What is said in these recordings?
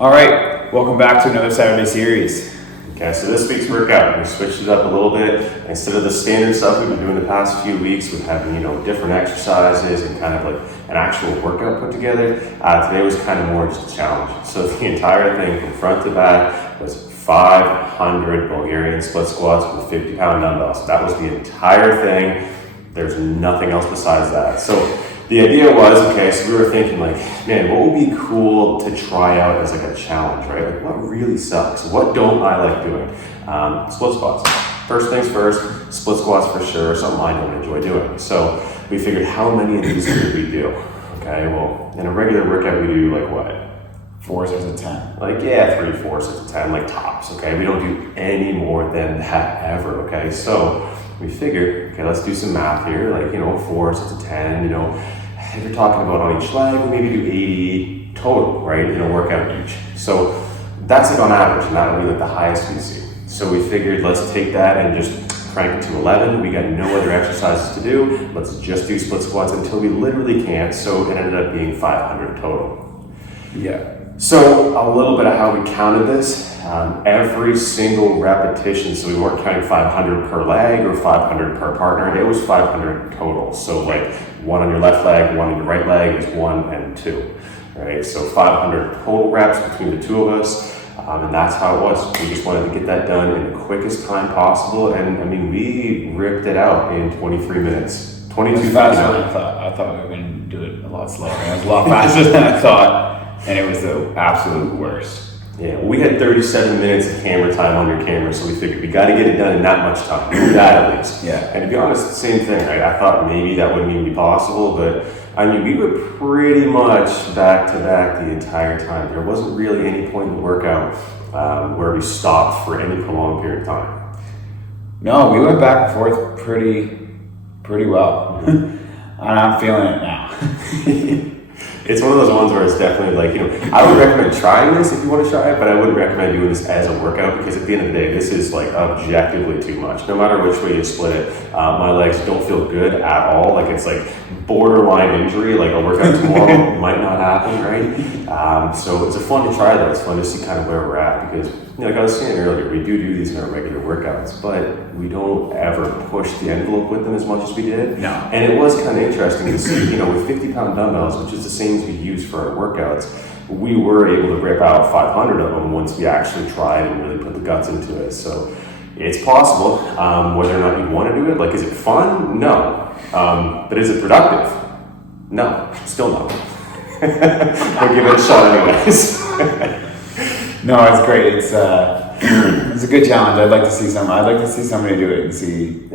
All right, welcome back to another Saturday series. Okay, so this week's workout, we switched it up a little bit. Instead of the standard stuff we've been doing the past few weeks with having, different exercises and kind of like an actual workout put together, today was kind of more just a challenge. So the entire thing from front to back was 500 Bulgarian split squats with 50-pound dumbbells. That was the entire thing. There's nothing else besides that. So the idea was, so we were thinking like, man, what would be cool to try out as like a challenge, right? Like what really sucks? What don't I like doing? Split squats. First things first, split squats for sure, something I don't enjoy doing. So we figured how many of these could we do? Okay, well, in a regular workout we do like what? 4 sets of 10. Like, 3-4 sets of 10, like tops, okay? We don't do any more than that ever, okay? So we figured, let's do some math here, like, 4 sets of 10, if you're talking about on each leg, maybe do 80 total, right? Workout each. So that's like on average, and that would be like the highest we see. So we figured let's take that and just crank it to 11. We got no other exercises to do. Let's just do split squats until we literally can't. So it ended up being 500 total. Yeah. So a little bit of how we counted this. Every single repetition, so we weren't counting 500 per leg or 500 per partner, it was 500 total. So like 1 on your left leg, 1 on your right leg is 1 and 2, right? So 500 total reps between the two of us, and that's how it was. We just wanted to get that done in the quickest time possible, and I mean, we ripped it out in 23 minutes. 22 faster than I thought. I thought we were going to do it a lot slower. It was a lot faster than I thought, and it was the absolute worst. Yeah, well, we had 37 minutes of camera time on your camera, so we figured we got to get it done in that much time. Do that at least. Yeah. And to be honest, the same thing. I thought maybe that wouldn't even be possible, but I mean, we were pretty much back to back the entire time. There wasn't really any point in the workout where we stopped for any prolonged period of time. No, we went back and forth pretty well. And I'm feeling it now. It's one of those ones where it's definitely like, I would recommend trying this if you want to try it, but I wouldn't recommend doing this as a workout because at the end of the day, this is like objectively too much. No matter which way you split it, my legs don't feel good at all. Like it's like borderline injury, like a workout tomorrow might not happen, right? So it's a fun to try though. It's fun to see kind of where we're at because, like I was saying earlier, we do these in our regular workouts, but we don't ever push the envelope with them as much as we did. No. And it was kind of interesting to see, with 50-pound dumbbells, which is the same as we use for our workouts, we were able to rip out 500 of them once we actually tried and really put the guts into it. So it's possible. Whether or not you want to do it, like, is it fun? No. But is it productive? No. Still no. We'll give it a shot anyways. No, it's great. It's a good challenge. I'd like to see somebody do it and see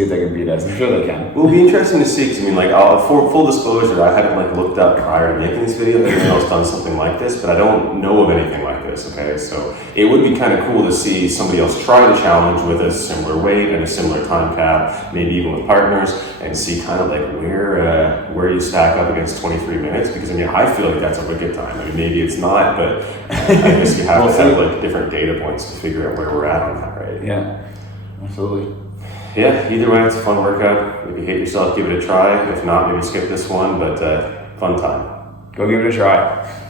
if they can beat us. I'm sure they can. It will be interesting to see because for full disclosure, I hadn't looked up prior to making this video that anyone else done something like this, but I don't know of anything like this. Okay, so it would be kind of cool to see somebody else try the challenge with a similar weight and a similar time cap, maybe even with partners, and see kind of like where you stack up against 23 minutes. Because I feel like that's a wicked time. Maybe it's not, but I guess you have to have different data points to figure out where we're at on that, right? Yeah, absolutely. Yeah, either way, it's a fun workout. If you hate yourself, give it a try. If not, maybe skip this one, but fun time. Go give it a try.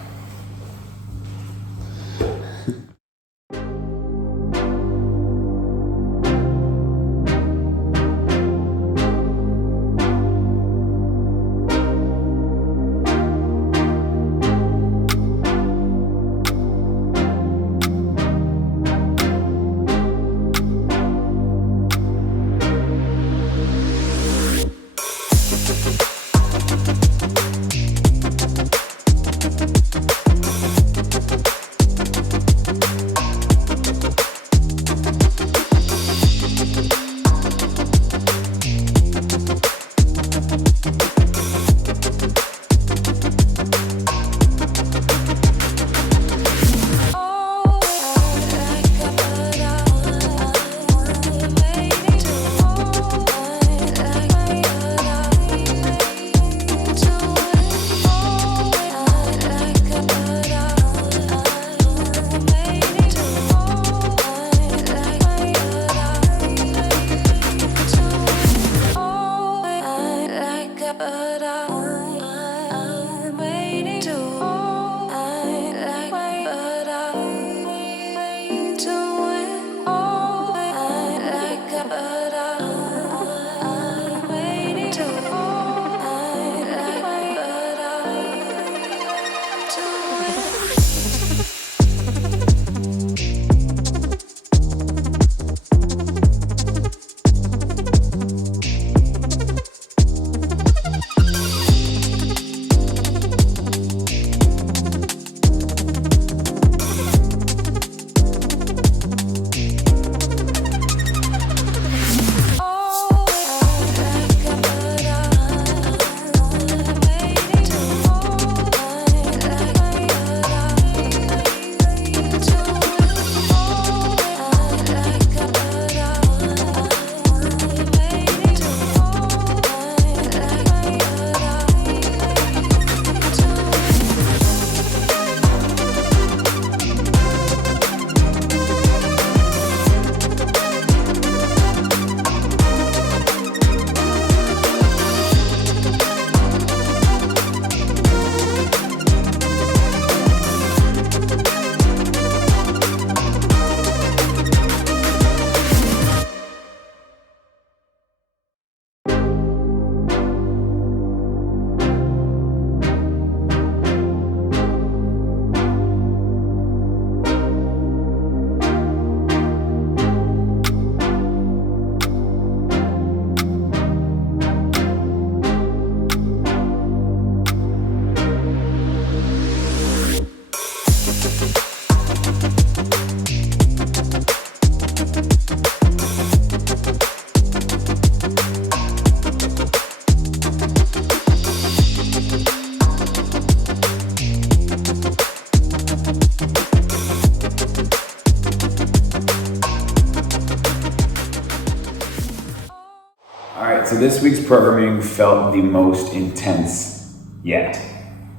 right, so this week's programming felt the most intense yet.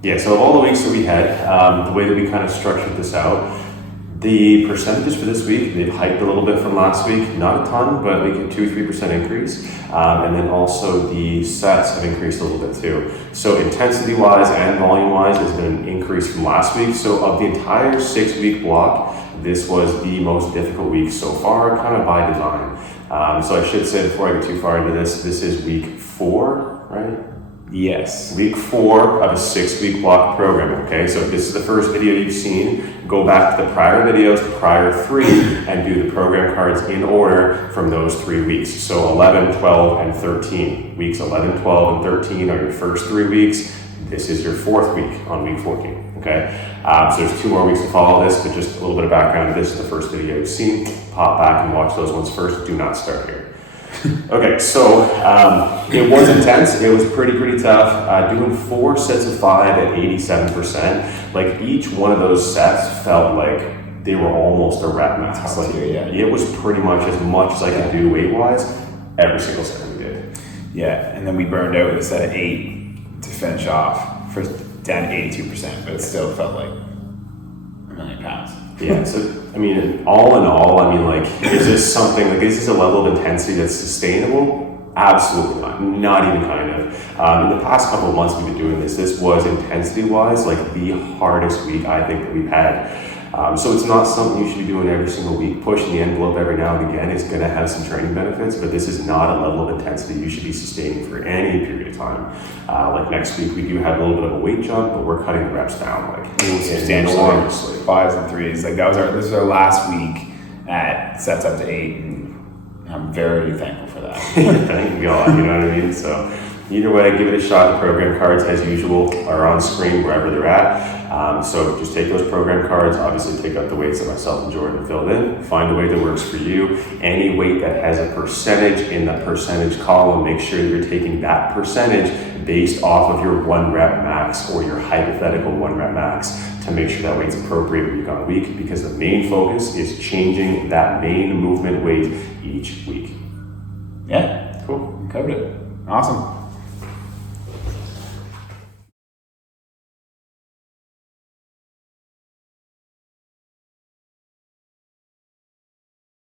Yeah, so of all the weeks that we had, the way that we kind of structured this out, the percentages for this week, they've hiked a little bit from last week, not a ton, but we get 2-3% increase. And then also the sets have increased a little bit too. So intensity-wise and volume-wise, there's been an increase from last week. So of the entire 6-week block, this was the most difficult week so far, kind of by design. So I should say before I get too far into this is week 4, right? Yes. Week 4 of a 6-week block program, okay? So if this is the first video you've seen, go back to the prior videos, the prior 3, and do the program cards in order from those 3 weeks. So 11, 12, and 13. Weeks 11, 12, and 13 are your first 3 weeks. This is your 4th week on week 14, okay? So there's 2 more weeks to follow this, but just a little bit of background. This is the first video you've seen. Pop back and watch those ones first. Do not start here. Okay, so it was intense. It was pretty tough. Doing 4 sets of 5 at 87%. Like each one of those sets felt like they were almost a rep max. Like it was pretty much as I could do weight wise every single set we did. Yeah, and then we burned out with a set of 8 to finish off, for down to 82%, but it still felt like a million pounds. Yeah, so I mean, all in all, I mean, like, is this something, like, is this a level of intensity that's sustainable? Absolutely not, not even kind of. In the past couple of months we've been doing this was intensity-wise, like, the hardest week I think that we've had. So it's not something you should be doing every single week. Pushing the envelope every now and again is going to have some training benefits, but this is not a level of intensity you should be sustaining for any period of time. Like next week, we do have a little bit of a weight jump, but we're cutting the reps down like substantially. 5s and 3s. Like this was our last week at sets up to 8, and I'm very thankful for that. Thank God, you know what I mean? So either way, give it a shot. The program cards, as usual, are on screen wherever they're at. So just take those program cards, obviously take out the weights that myself and Jordan filled in, find a weight that works for you. Any weight that has a percentage in the percentage column, make sure you're taking that percentage based off of your 1 rep max or your hypothetical 1 rep max to make sure that weight's appropriate week on week, because the main focus is changing that main movement weight each week. Yeah, cool. We covered it. Awesome.